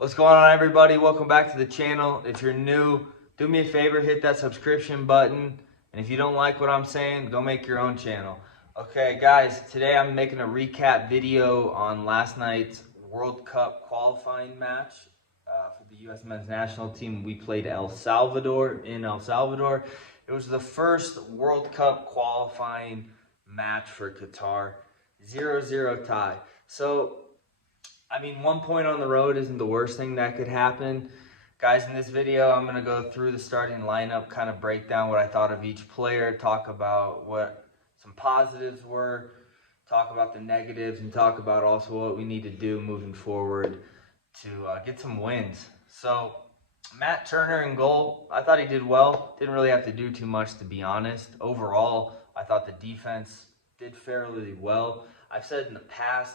What's going on, everybody? Welcome back to the channel. If you're new, do me a favor, hit that subscription button. And if you don't like what I'm saying, go make your own channel. Okay, guys, today I'm making a recap video on last night's World Cup qualifying match for the U.S. men's national team. We played El Salvador in El Salvador. It was the first World Cup qualifying match for Qatar. 0-0 tie. So, I mean, 1 point on the road isn't the worst thing that could happen. Guys, in this video, I'm going to go through the starting lineup, kind of break down what I thought of each player, talk about what some positives were, talk about the negatives, and talk about also what we need to do moving forward to get some wins. So, Matt Turner in goal, I thought he did well. Didn't really have to do too much, to be honest. Overall, I thought the defense did fairly well. I've said in the past,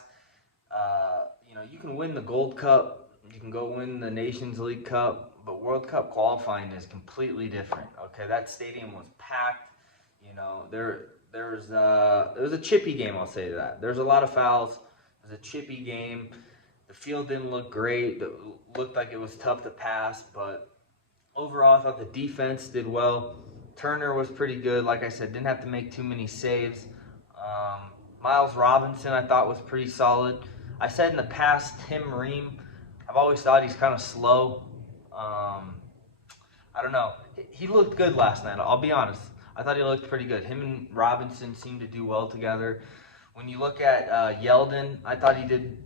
you can win the Gold Cup, you can go win the Nations League Cup, but World Cup qualifying is completely different. Okay, that stadium was packed. You know, there was a chippy game. I'll say that. There's a lot of fouls. It was a chippy game. The field didn't look great. It looked like it was tough to pass, but overall, I thought the defense did well. Turner was pretty good. Like I said, didn't have to make too many saves. Miles Robinson, I thought, was pretty solid. I said in the past, Tim Ream, I've always thought he's kind of slow. I don't know. He looked good last night, I'll be honest. I thought he looked pretty good. Him and Robinson seemed to do well together. When you look at Yeldon, I thought he did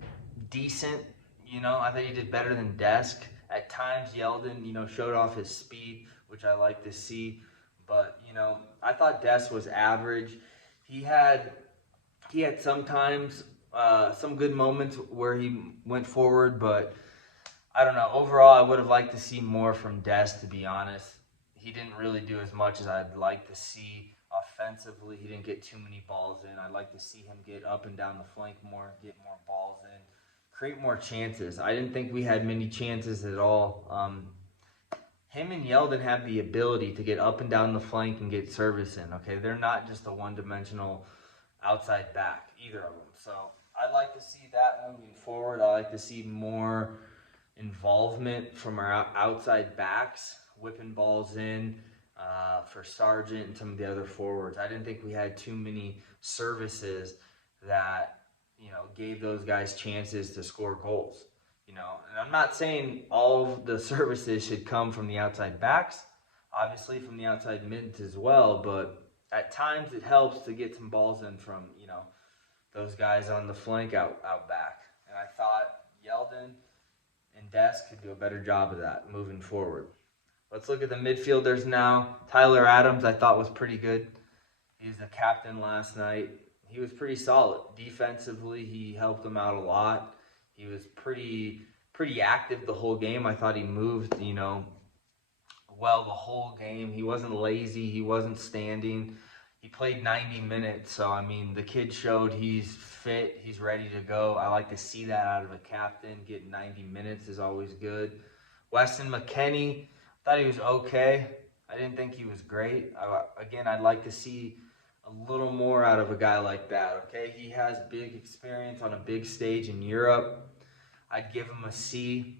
decent. I thought he did better than Desk. At times, Yeldon, showed off his speed, which I like to see. But, I thought Desk was average. He had sometimes some good moments where he went forward, but I don't know. Overall, I would have liked to see more from Des, to be honest. He didn't really do as much as I'd like to see offensively. He didn't get too many balls in. I'd like to see him get up and down the flank more, get more balls in, create more chances. I didn't think we had many chances at all. Him and Yeldon have the ability to get up and down the flank and get service in, okay? They're not just a one-dimensional outside back, either of them. So I'd like to see that moving forward. I like to see more involvement from our outside backs, whipping balls in for Sargent and some of the other forwards. I didn't think we had too many services that, gave those guys chances to score goals. And I'm not saying all of the services should come from the outside backs, obviously from the outside mids as well, but at times it helps to get some balls in from, those guys on the flank out back. And I thought Yeldon and Desk could do a better job of that moving forward. Let's look at the midfielders now. Tyler Adams, I thought, was pretty good. He was the captain last night. He was pretty solid. Defensively, he helped them out a lot. He was pretty active the whole game. I thought he moved, well the whole game. He wasn't lazy. He wasn't standing. He played 90 minutes, so, I mean, the kid showed he's fit. He's ready to go. I like to see that out of a captain. Getting 90 minutes is always good. Wesson Mckenney, I thought he was okay. I didn't think he was great. Again, I'd like to see a little more out of a guy like that, okay? He has big experience on a big stage in Europe. I'd give him a C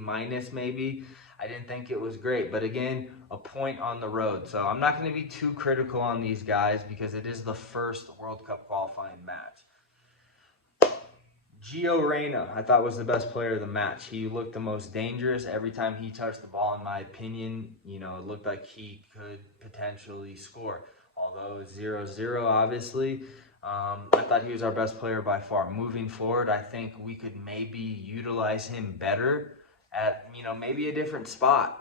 minus maybe. I didn't think it was great, but again, a point on the road. So I'm not going to be too critical on these guys because it is the first World Cup qualifying match. Gio Reyna, I thought, was the best player of the match. He looked the most dangerous. Every time he touched the ball, in my opinion, it looked like he could potentially score. Although 0-0, obviously, I thought he was our best player by far. Moving forward, I think we could maybe utilize him better at, maybe a different spot.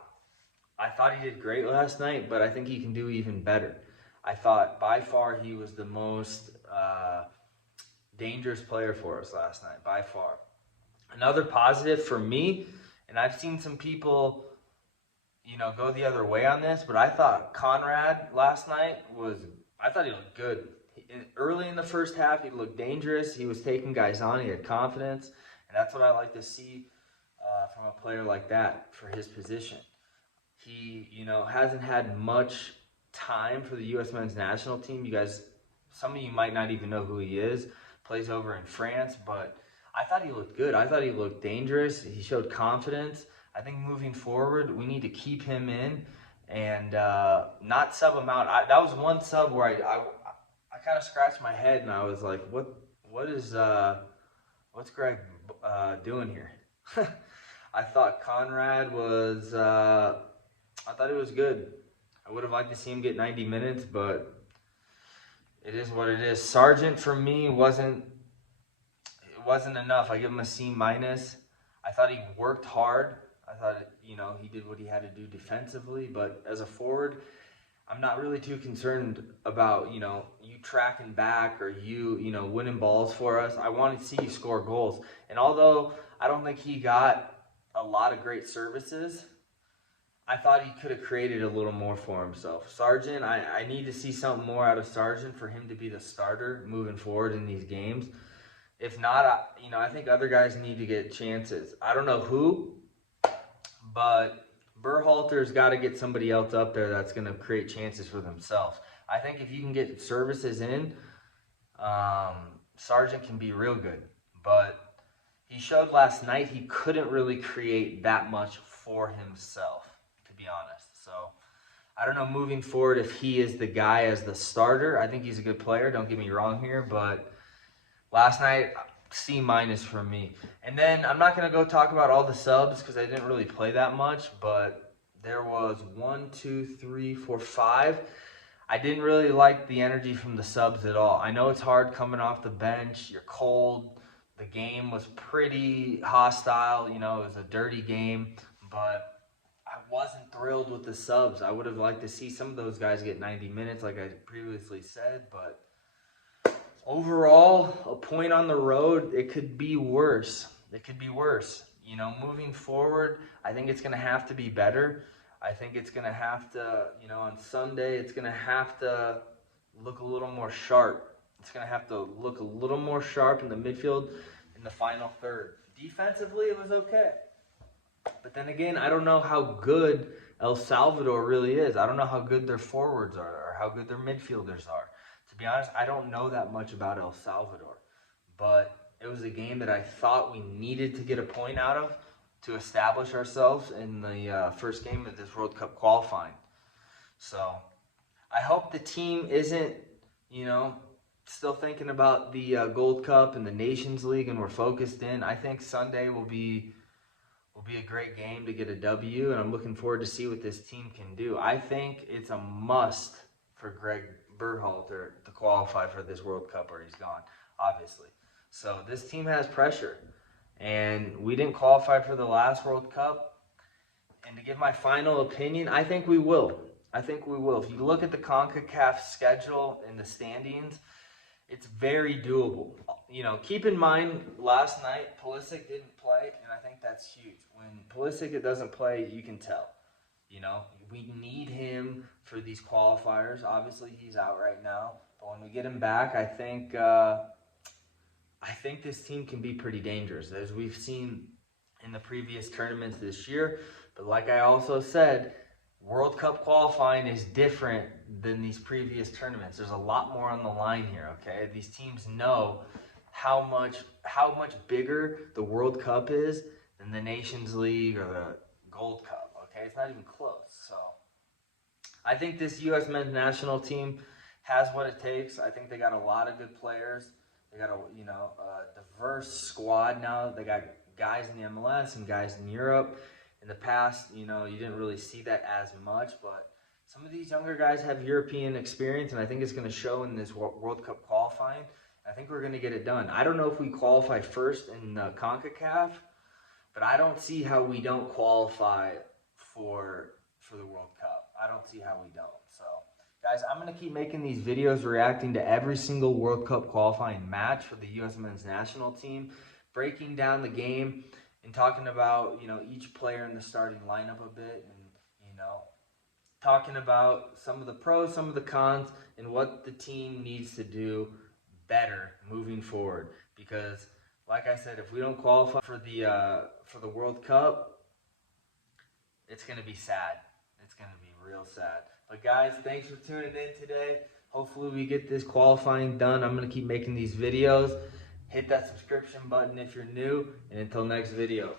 I thought he did great last night, but I think he can do even better. I thought by far he was the most dangerous player for us last night, by far. Another positive for me, and I've seen some people, go the other way on this, but I thought Conrad last night I thought he looked good. Early in the first half, he looked dangerous. He was taking guys on. He had confidence, and that's what I like to see from a player like that for his position. He, hasn't had much time for the U.S. men's national team. You guys, some of you might not even know who he is. Plays over in France, but I thought he looked good. I thought he looked dangerous. He showed confidence. I think moving forward, we need to keep him in and not sub him out. That was one sub where I kind of scratched my head and I was like, what's Greg doing here? I thought Conrad was, I thought it was good. I would have liked to see him get 90 minutes, but it is what it is. Sargent for me wasn't enough. I give him a C-. I thought he worked hard. I thought, he did what he had to do defensively, but as a forward, I'm not really too concerned about, you tracking back or you winning balls for us. I want to see you score goals. And although I don't think he got a lot of great services, I thought he could have created a little more for himself. Sargent, I need to see something more out of Sargent for him to be the starter moving forward in these games. If not, I think other guys need to get chances. I don't know who, but Berhalter's got to get somebody else up there that's going to create chances for themselves. I think if you can get services in, Sargent can be real good. But he showed last night he couldn't really create that much for himself, to be honest. So I don't know moving forward if he is the guy as the starter. I think he's a good player, don't get me wrong here, but last night, C- for me. And then I'm not going to go talk about all the subs because I didn't really play that much, but there was 5. I didn't really like the energy from the subs at all. I know it's hard coming off the bench. You're cold. The game was pretty hostile. It was a dirty game, but I wasn't thrilled with the subs. I would have liked to see some of those guys get 90 minutes like I previously said, but overall, a point on the road, it could be worse. It could be worse. Moving forward, I think it's going to have to be better. I think it's going to have to, on Sunday, it's going to have to look a little more sharp. It's going to have to look a little more sharp in the midfield in the final third. Defensively, it was okay. But then again, I don't know how good El Salvador really is. I don't know how good their forwards are or how good their midfielders are. To be honest, I don't know that much about El Salvador, but it was a game that I thought we needed to get a point out of to establish ourselves in the first game of this World Cup qualifying. So I hope the team isn't, still thinking about the Gold Cup and the Nations League and we're focused in. I think Sunday will be a great game to get a W, and I'm looking forward to see what this team can do. I think it's a must for Greg Berhalter to qualify for this World Cup or he's gone, obviously. So this team has pressure, and we didn't qualify for the last World Cup. And to give my final opinion, I think we will. If you look at the CONCACAF schedule and the standings, it's very doable. Keep in mind, last night, Pulisic didn't play, and I think that's huge. When Pulisic doesn't play, you can tell. We need him for these qualifiers. Obviously, he's out right now. But when we get him back, I think this team can be pretty dangerous, as we've seen in the previous tournaments this year. But like I also said, World Cup qualifying is different than these previous tournaments. There's a lot more on the line here, okay? These teams know how much bigger the World Cup is than the Nations League or the Gold Cup, okay? It's not even close. So I think this U.S. men's national team has what it takes. I think they got a lot of good players. They got a diverse squad now. They got guys in the MLS and guys in Europe. In the past, you didn't really see that as much, but some of these younger guys have European experience, and I think it's going to show in this World Cup qualifying. I think we're going to get it done. I don't know if we qualify first in CONCACAF, but I don't see how we don't qualify for the World Cup. I don't see how we don't. So, guys, I'm going to keep making these videos reacting to every single World Cup qualifying match for the U.S. men's national team, breaking down the game and talking about, each player in the starting lineup a bit and, talking about some of the pros, some of the cons, and what the team needs to do better moving forward. Because, like I said, if we don't qualify for the World Cup, it's going to be sad. It's going to be real sad. But guys, thanks for tuning in today. Hopefully we get this qualifying done. I'm going to keep making these videos. Hit that subscription button if you're new, and until next video.